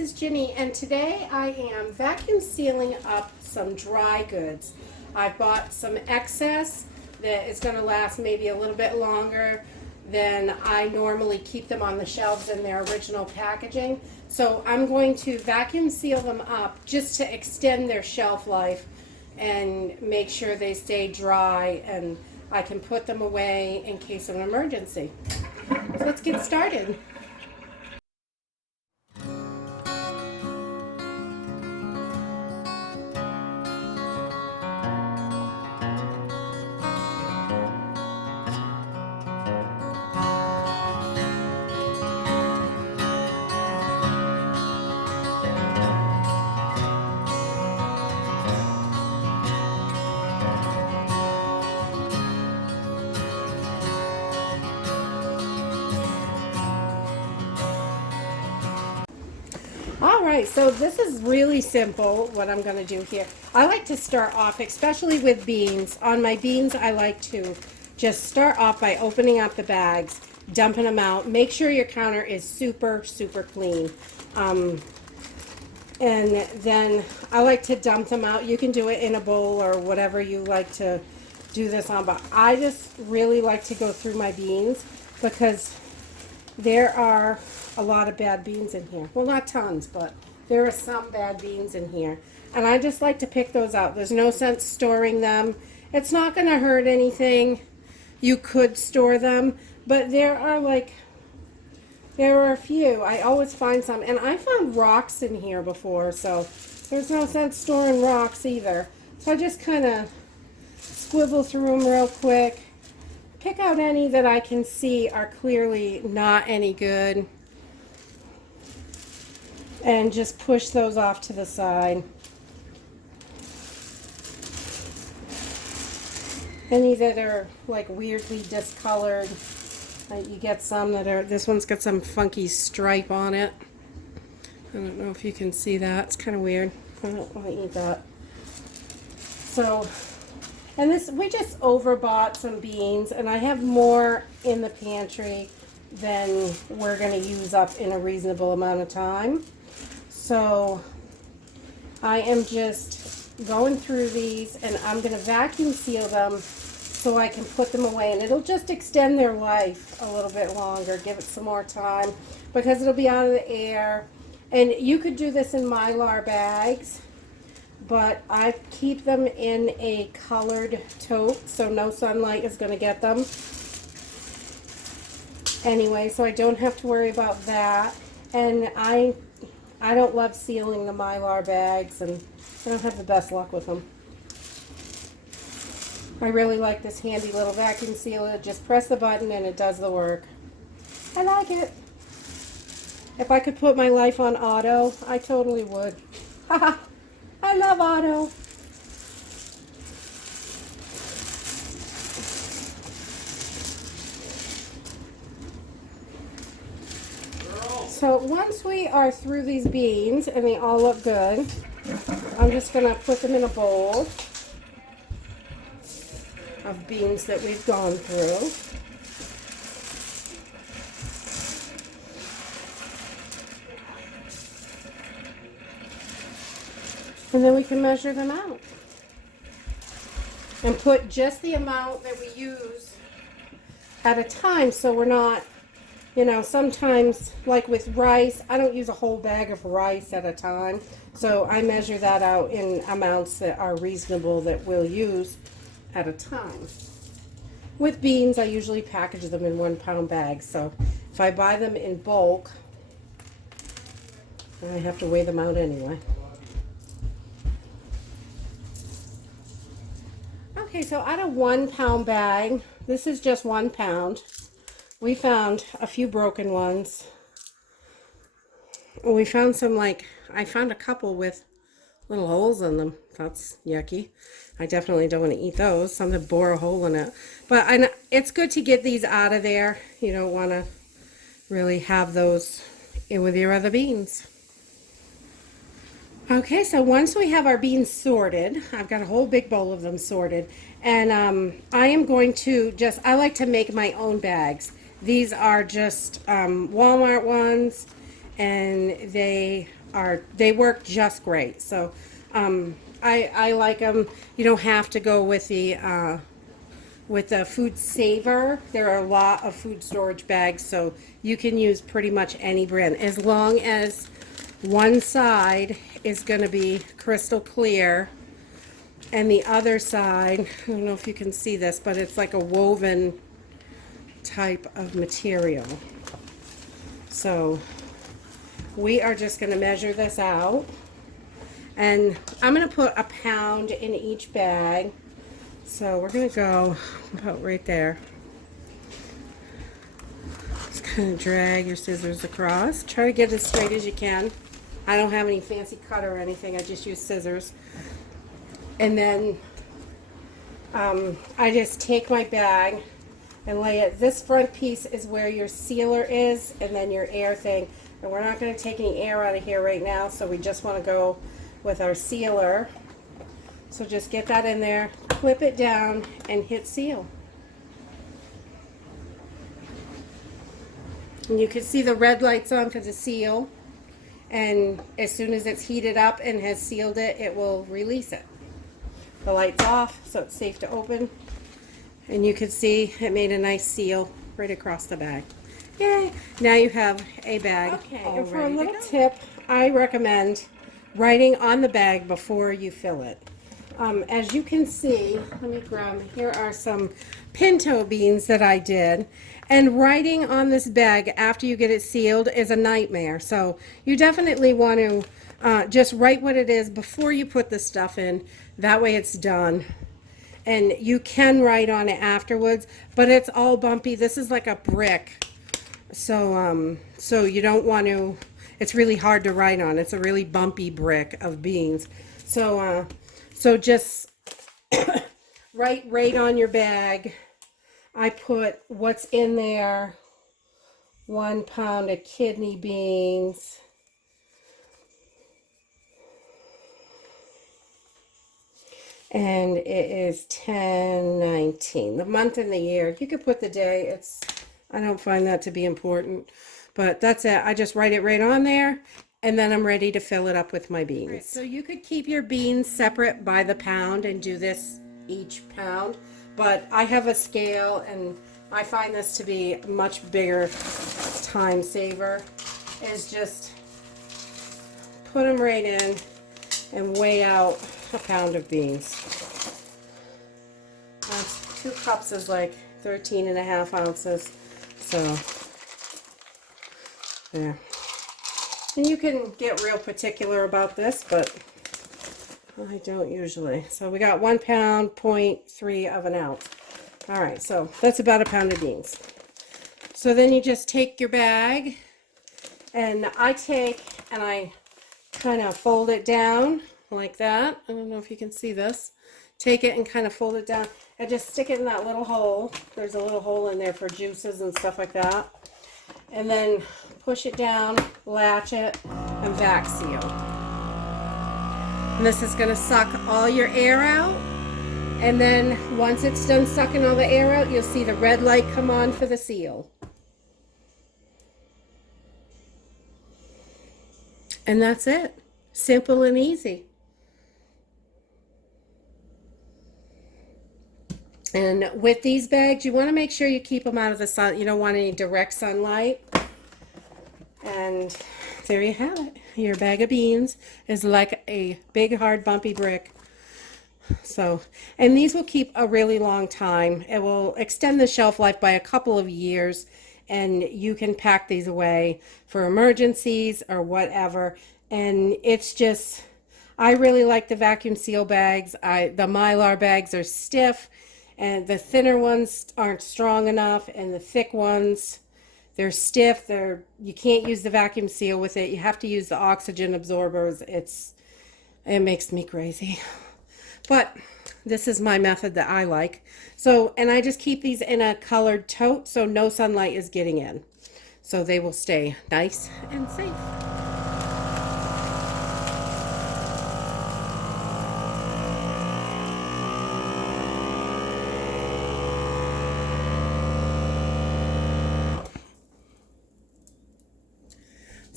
this is Ginny, and today I am vacuum sealing up some dry goods. I bought some excess that is going to last maybe a little bit longer than I normally keep them on the shelves in their original packaging. So I'm going to vacuum seal them up just to extend their shelf life and make sure they stay dry and I can put them away in case of an emergency. So let's get started. All right, so this is really simple what I'm going to do here. I like to start off, especially with beans. On my beans, I like to just start off by opening up the bags, dumping them out. Make sure your counter is super, super clean. And then I like to dump them out. You can do it in a bowl or whatever you like to do this on, but I just really like to go through my beans because there are a lot of bad beans in here. Well, not tons, but there are some bad beans in here. And I just like to pick those out. There's no sense storing them. It's not going to hurt anything. You could store them, but there are a few. I always find some. And I found rocks in here before, so there's no sense storing rocks either. So I just kind of squivel through them real quick. Pick out any that I can see are clearly not any good. And just push those off to the side. Any that are like weirdly discolored. You get some that are, this one's got some funky stripe on it. I don't know if you can see that. It's kind of weird. I don't want to eat that. So, and this, we just overbought some beans, and I have more in the pantry than we're going to use up in a reasonable amount of time. So I am just going through these, and I'm going to vacuum seal them so I can put them away, and it'll just extend their life a little bit longer, give it some more time, because it'll be out of the air. And you could do this in Mylar bags, but I keep them in a colored tote, so no sunlight is going to get them anyway, so I don't have to worry about that. And I don't love sealing the Mylar bags, and I don't have the best luck with them. I really like this handy little vacuum sealer. Just press the button and it does the work. I like it. If I could put my life on auto, I totally would. Haha, I love auto. So once we are through these beans and they all look good, I'm just going to put them in a bowl of beans that we've gone through. And then we can measure them out and put just the amount that we use at a time, so we're not, you know, sometimes, like with rice, I don't use a whole bag of rice at a time. So I measure that out in amounts that are reasonable that we'll use at a time. With beans, I usually package them in 1 pound bags. So if I buy them in bulk, I have to weigh them out anyway. Okay, so out of 1 pound bag, this is just 1 pound. We found a few broken ones. We found some, I found a couple with little holes in them. That's yucky. I definitely don't want to eat those. Some that bore a hole in it. But it's good to get these out of there. You don't want to really have those in with your other beans. Okay, so once we have our beans sorted, I've got a whole big bowl of them sorted. And I am going to I like to make my own bags. These are just Walmart ones, and they work just great. So I like them. You don't have to go with the food saver. There are a lot of food storage bags, so you can use pretty much any brand as long as one side is going to be crystal clear and the other side, I don't know if you can see this, but it's like a woven type of material. So we are just going to measure this out, and I'm going to put a pound in each bag. So we're going to go about right there. Just kind of drag your scissors across. Try to get it as straight as you can. I don't have any fancy cutter or anything. I just use scissors. And then I just take my bag and lay it. This front piece is where your sealer is, and then your air thing. And we're not going to take any air out of here right now, so we just want to go with our sealer. So just get that in there, clip it down, and hit seal. And you can see the red lights on for the seal. And as soon as it's heated up and has sealed it, it will release it. The light's off, so it's safe to open. And you can see it made a nice seal right across the bag. Yay! Now you have a bag. Okay, and for a little tip, I recommend writing on the bag before you fill it. As you can see, let me grab, here are some pinto beans that I did. And writing on this bag after you get it sealed is a nightmare. So you definitely want to just write what it is before you put the stuff in. That way it's done. And you can write on it afterwards, but it's all bumpy. This is like a brick. So you don't want to, it's really hard to write on. It's a really bumpy brick of beans. So just write right on your bag. I put what's in there: 1 pound of kidney beans, and it is 10/19, the month and the year. You could put the day. I don't find that to be important, but that's it. I just write it right on there, and then I'm ready to fill it up with my beans. Right, so you could keep your beans separate by the pound and do this each pound, but I have a scale, and I find this to be a much bigger time saver, is just put them right in and weigh out a pound of beans. 2 cups is like 13.5 ounces. So, there. And you can get real particular about this, but I don't usually. So we got 1 pound, 0.3 of an ounce. All right, so that's about a pound of beans. So then you just take your bag, and I kind of fold it down like that. I don't know if you can see this. Take it and kind of fold it down and just stick it in that little hole. There's a little hole in there for juices and stuff like that. And then push it down, latch it, and vac seal. And this is going to suck all your air out. And then once it's done sucking all the air out, you'll see the red light come on for the seal. And that's it. Simple and easy. And with these bags, you want to make sure you keep them out of the sun. You don't want any direct sunlight. And there you have it. Your bag of beans is like a big, hard, bumpy brick. So, and these will keep a really long time. It will extend the shelf life by a couple of years, and you can pack these away for emergencies or whatever. And it's just, I really like the vacuum seal bags. The Mylar bags are stiff, and the thinner ones aren't strong enough, and the thick ones, they're stiff. You can't use the vacuum seal with it. You have to use the oxygen absorbers. It makes me crazy. But this is my method that I like. So, and I just keep these in a colored tote so no sunlight is getting in. So they will stay nice and safe.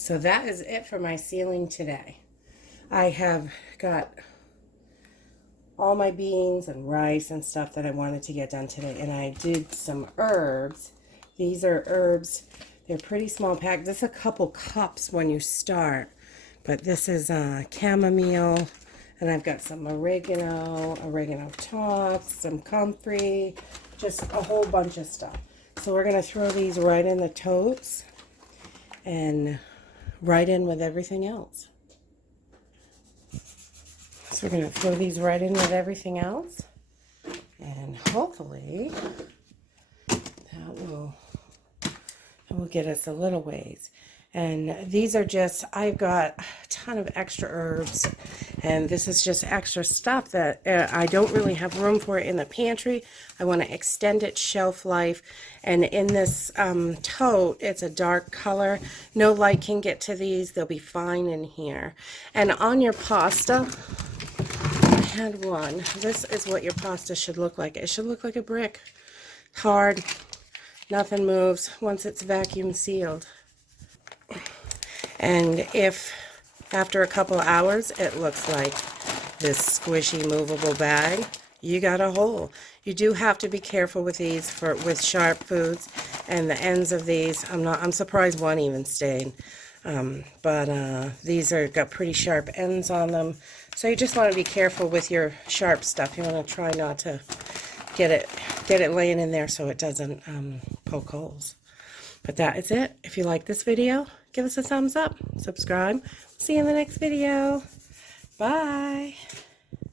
So that is it for my sealing today. I have got all my beans and rice and stuff that I wanted to get done today. And I did some herbs. These are herbs. They're pretty small pack. This is a couple cups when you start. But this is chamomile. And I've got some oregano tops, some comfrey, just a whole bunch of stuff. So we're going to throw these right in the totes and right in with everything else. So we're going to throw these right in with everything else. And hopefully that will get us a little ways. And these are just, I've got a ton of extra herbs. And this is just extra stuff that I don't really have room for in the pantry. I want to extend its shelf life. And in this tote, it's a dark color. No light can get to these. They'll be fine in here. And on your pasta, I had one. This is what your pasta should look like. It should look like a brick. Hard. Nothing moves once it's vacuum sealed. And if after a couple of hours it looks like this squishy movable bag, you got a hole. You do have to be careful with these with sharp foods, and the ends of these, I'm surprised one even stayed. These got pretty sharp ends on them, so you just want to be careful with your sharp stuff. You want to try not to get it laying in there so it doesn't poke holes. But that is it. If you like this video, give us a thumbs up, subscribe. See you in the next video. Bye.